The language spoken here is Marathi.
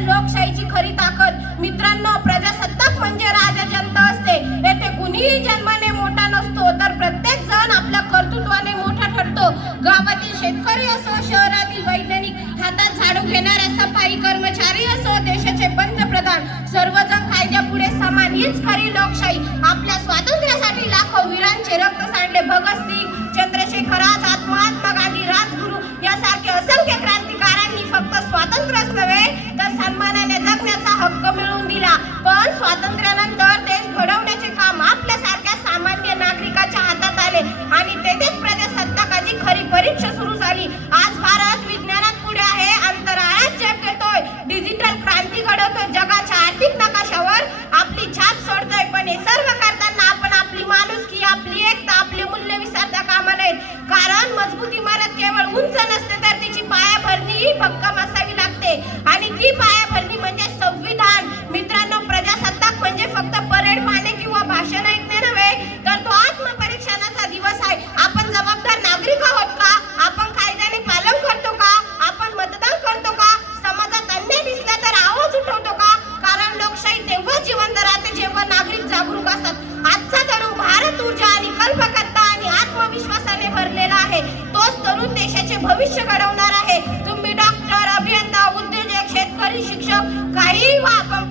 लोकशाहीची खरी ताकद मित्रांनो, प्रजासत्ताक म्हणजे राजजनता असते. येथे कुणीही जन्माने मोठा नसतो, तर प्रत्येक जण आपल्या कर्तृत्वाने मोठा ठरतो. गावातील शेतकरी असो, शहरातील वैज्ञानिक, हातात झाडू घेणारे सफाई कर्मचारी असो, देशाचे पंतप्रधान, सर्वजण कायद्यापुढे समान. हीच खरी लोकशाही. आपल्या स्वातंत्र्यासाठी लाखो वीरांचे रक्त सांडले. भगतसिंग, चंद्रशेखर आझाद, महात्मा गांधी, राजगुरू यासारखे असंख्य क्रांतिकारकांनी फक्त स्वातंत्र्यच नव्हे तर सन्मानाने जगण्याचा हक्क मिळवून दिला. पण स्वातंत्र्यानंतर देश घडवण्याचे काम आपल्यासारख्या सामान्य नागरिकाच्या हातात आले आणि तेथेच प्रजासत्ताकाची खरी परीक्षा सुरू झाली. आज भारत विज्ञानात पुढे आहे, अंतराळात झेप घेतोय, डिजिटल क्रांती घडवतोय, जगाच्या आर्थिक नकाशावर आपली छाप सोडतोय. पण हे सर्व करताना आपण आपली माणुसकी, आपली एकता, आपले मूल्य विसरता कामा नयेत. कारण मजबूत इमारत केवळ उंच नसते, तर तिची पायाभरणीही भक्कम असावी लागते आणि ती पायाभरणी म्हणजे संविधान. मित्रांनो, प्रजासत्ताक म्हणजे फक्त परेड पाहणे किंवा भाषण ऐकणे नव्हे, तर तो आत्मपरीक्षणाचा दिवस आहे. आपण जबाबदार नागरिक आहोत का? आपण कायद्याने पालन करतो का? आपण मतदान करतो का? समाजात अन्याय दिसला तर आवाज उठवतो का? कारण लोकशाही तेव्हा जिवंत राहते जेव्हा नागरिक जागरूक असतात. आजचा तरुण भारत ऊर्जा आणि कल्पकता आणि आत्मविश्वासाने भरलेला आहे. तोच तरुण देशाचे भविष्य घडवणार आहे. तुम्ही डॉक्टर, अभियंता, उद्योजक, शेतकरी, शिक्षक, काहीही व्हा, पण